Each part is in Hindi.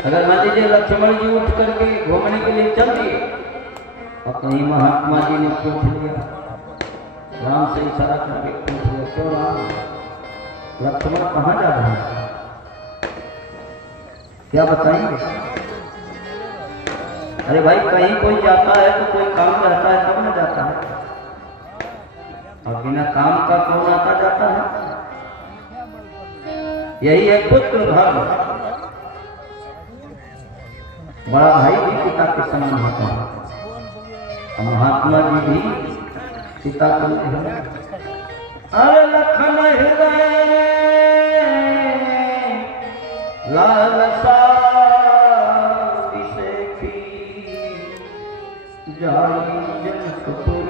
अगर मान लीजिए लक्ष्मण जी उठ करके घूमने के लिए चल दिए, अपने महात्मा जी ने पूछ लिया, राम से इशारा करके पूछ लिया, क्यों राम, लक्ष्मण कहाँ जा रहे हैं, क्या बताएंगे? अरे भाई, कहीं कोई जाता है तो कोई काम रहता है तब न जाता है, और बिना काम का कौन आता जाता है? यही है पुत्र धर्म। बड़ा भाई भी पिता के समान होता है, और महात्मा जी भी पिता को हैं। अरे लखन हृदय लालसा विषेखी, जाई जनकपुर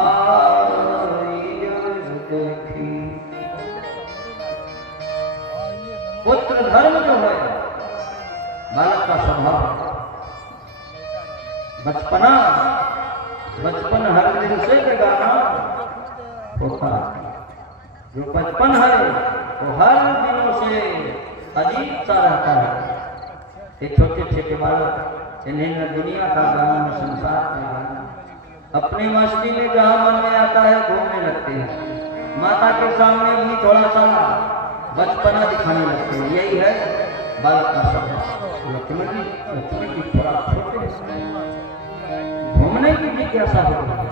आई देखी। पुत्र धर्म जो है बालक का स्वभाव, बचपन हर दिन से बेगाना होता, जो बचपन है वो हर दिनों से अजीब सा रहता है। ये छोटे छोटे बालक, इन्हें न दुनिया का गाना न संसार का गाना, अपनी मस्ती में जहाँ मन में आता है घूमने लगते हैं, माता के सामने भी थोड़ा सा बचपना दिखाने लगते हैं। यही है बालक का स्वभाव। लक्ष्मण जी थोड़ा छोटे घूमने की जिज्ञासा होती है,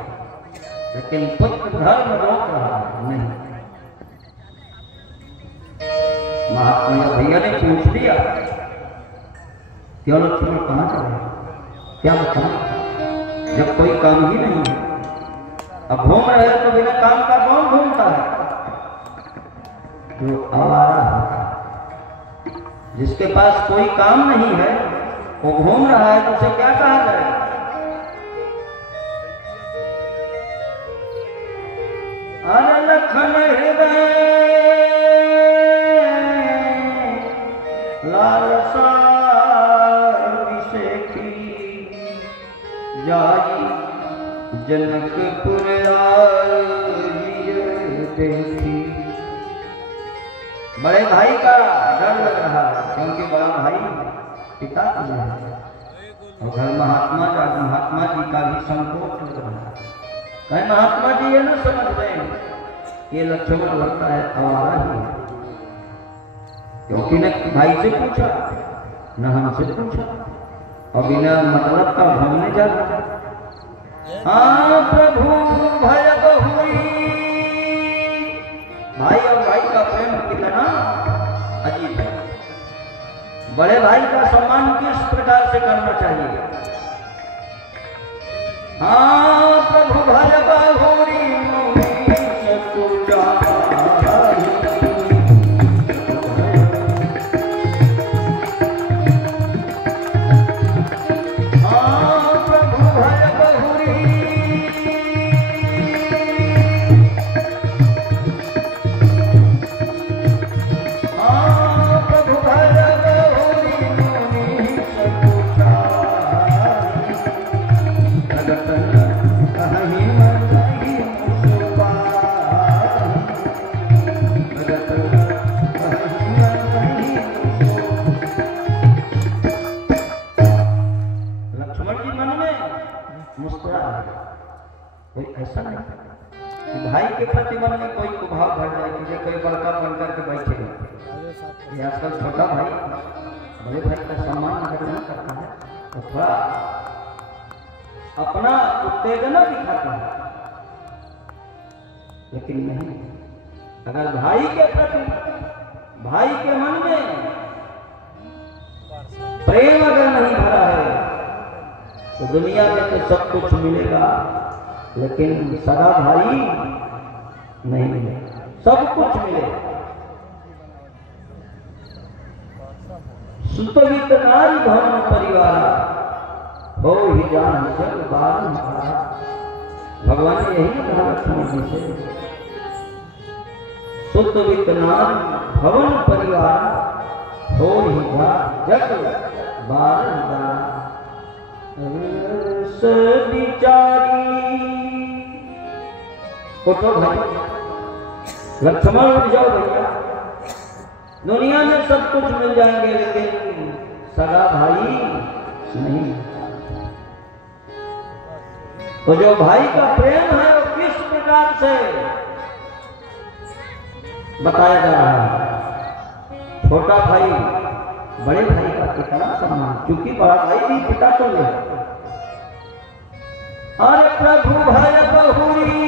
लेकिन पुत्र धर्म रोक रहा है नहीं। महात्मा भैया ने पूछ दिया, क्यों लक्ष्मण कहाँ चले, क्या बताएं, जब कोई काम ही नहीं है। अब घूम रहे तो बिना काम का कौन घूमता है? जो आवारा है, जिसके पास कोई काम नहीं है वो घूम रहा है, तो उसे क्या कहा जाए? अरे लखन हृदय लालसा विषेखी, जाई जनकपुर आई देखी। बड़े भाई का डर लग रहा है, क्योंकि बड़ा भाई पिता का है, और घर महात्मा जी का भी संकोच लग रहा है। कहीं महात्मा जी ये न समझ रहे हैं ये लक्ष्मण लगता है आवारा ही है, क्योंकि न भाई से पूछा न हमसे पूछा, और बिना मतलब का घूमने जा रहा। हाँ प्रभु भय बहुरी, भाई और भाई का प्रेम कितना अजीब है। बड़े भाई का सम्मान किस प्रकार से करना चाहिए? हाँ प्रभु भय बहुरी ऐसा नहीं कि भाई के प्रति मन में कोई कुभाव भर जाए कि कोई बड़का बनकर के बैठे। आजकल छोटा भाई बड़े भाई का सम्मान अगर नहीं करता है तो थोड़ा अपना उत्तेजना दिखाता है, लेकिन नहीं, अगर भाई के प्रति भाई के मन में प्रेम अगर नहीं भरा है तो दुनिया में तो सब कुछ मिलेगा, लेकिन सगा भाई नहीं मिलेगा। सब कुछ मिलेगा। सुतवित नारी भवन परिवार हो ही जान जग बाल। भगवान ने यही कहा लक्ष्मण जी से, सुतवित नारी भवन परिवार हो ही जान जग बाल। बिचारी उठो भाई, लक्ष्मण उठ जाओ भैया, दुनिया में सब कुछ मिल जाएंगे लेकिन सगा भाई नहीं। तो जो भाई का प्रेम है वो किस प्रकार से बताया जा रहा है। छोटा भाई बड़े भाई का कितना सम्मान, क्योंकि बड़ा भाई भी पिता तो ले। अरे प्रभु भय बहुरी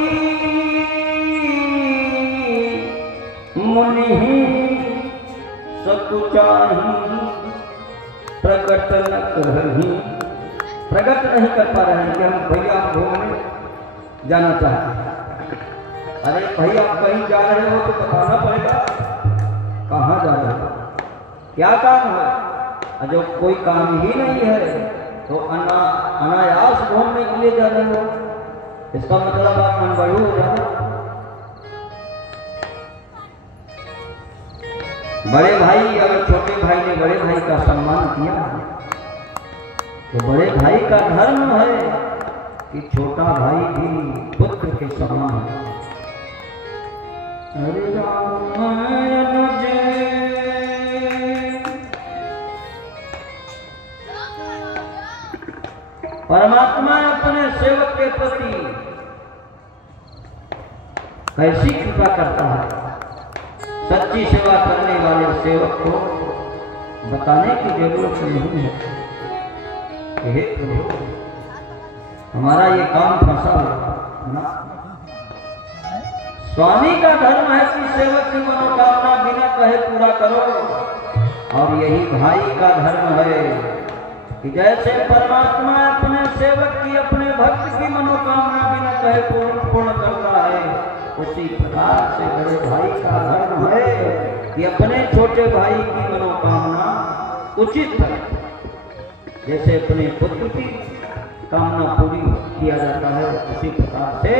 मुनि सकुचाही प्रकट न करही। प्रकट नहीं कर पा रहे हैं कि हम भैया घूमने जाना चाहते हैं। अरे भैया आप कहीं जा रहे हो तो बताना पड़ेगा कहाँ जा रहे हो, क्या काम है। जो कोई काम ही नहीं है तो अनायास घूमने के लिए जा रहे हो, इसका मतलब आप मनबड़ू हो जाना। बड़े भाई, अगर छोटे भाई ने बड़े भाई का सम्मान किया तो बड़े भाई का धर्म है कि छोटा भाई भी पुत्र के समान है। हरे राम परमात्मा अपने सेवक के प्रति कैसी कृपा करता है। सच्ची सेवा करने वाले सेवक को बताने की जरूरत नहीं है। हे प्रभु हमारा ये काम फंसा है। स्वामी का धर्म है कि सेवक की मनोकामना बिना कहे पूरा करो, और यही भाई का धर्म है कि जैसे परमात्मा अपने सेवक की, अपने भक्त की मनोकामना बिना कहे पूर्ण करता है, उसी प्रकार से बड़े भाई का धर्म है कि अपने छोटे भाई की मनोकामना उचित है। जैसे अपने पुत्र की कामना पूरी किया जाता है, उसी प्रकार से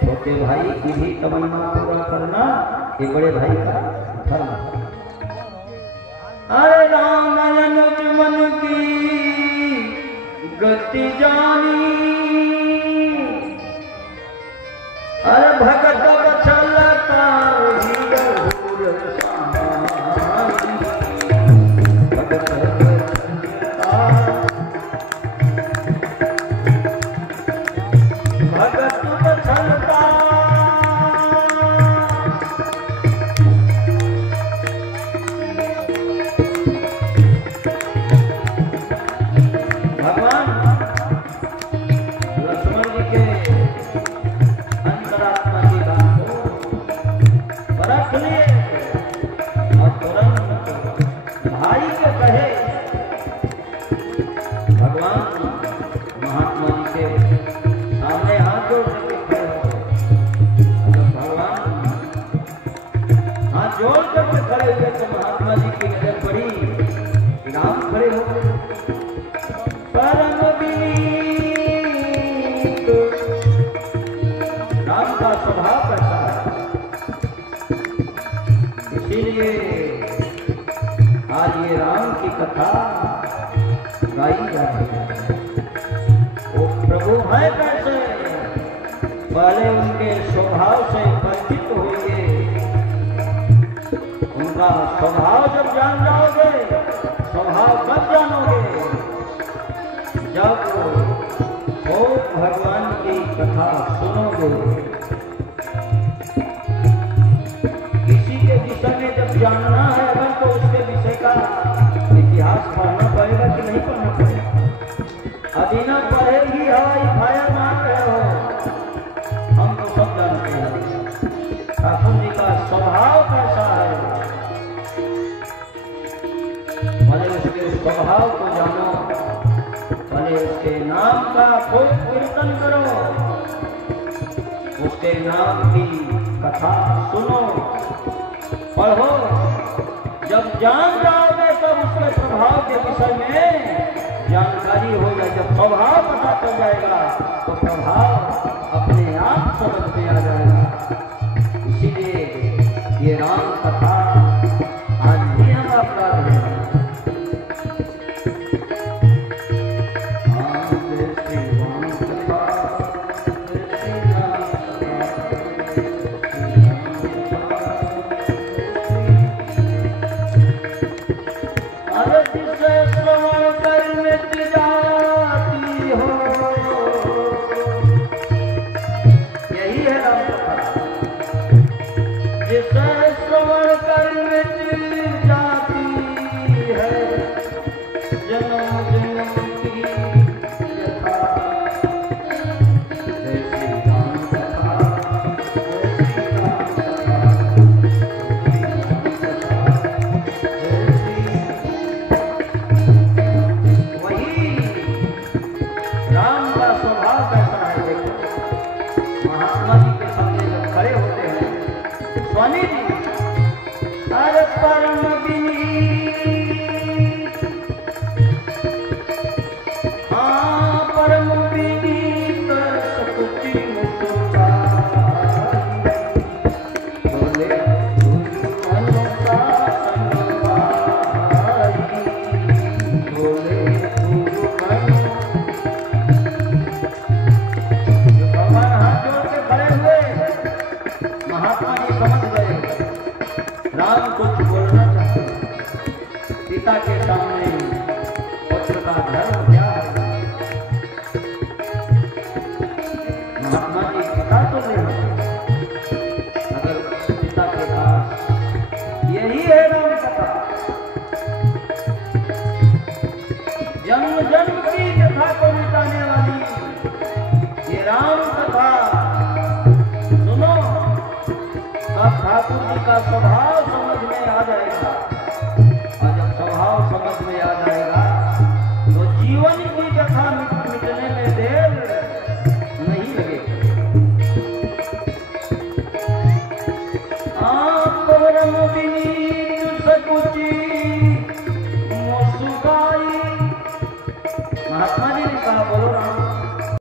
छोटे भाई की भी तमन्ना पूरा करना ये बड़े भाई का धर्म है। अरे राम अनुज मन की गति जानी, अरे भगत बचलता कथा गाई जा रही है। वो प्रभु है कैसे, पहले उनके स्वभाव से परिचित होइए। उनका स्वभाव जब जान जाओगे, स्वभाव कब जानोगे, जब वो भगवान की कथा सुनोगे। किसी के विषय में जब जानना है अगर, तो उसके विषय का इतिहास पढ़ना पड़ेगा कि नहीं पढ़ना पड़ेगा। अदीना पढ़े ही हवाई फायर मार रहे हो, हम तो सब जानते हैं ठाकुर जी का स्वभाव कैसा है। पहले उसके स्वभाव को जानो, पहले उसके नाम का खूब कीर्तन करो, उसके नाम की कथा सुनो, पढ़ो। जब जान जाओगे तब उसके प्रभाव के विषय में जानकारी हो जाए। जब स्वभाव पता चल जाएगा तो प्रभाव अपने आप समझ में आ जाएगा। इसीलिए ये राम कथा आज भी हम अपना रहे हैं। Hare Krishna पिता के सामने पुत्र का धर्म क्या है? महात्मा जी पिता तो नहीं, अगर पिता के पास यही है राम कथा, जन्म जन्म की कथा को मिटाने वाली ये राम कथा सुनो। अब ठाकुर जी का स्वभाव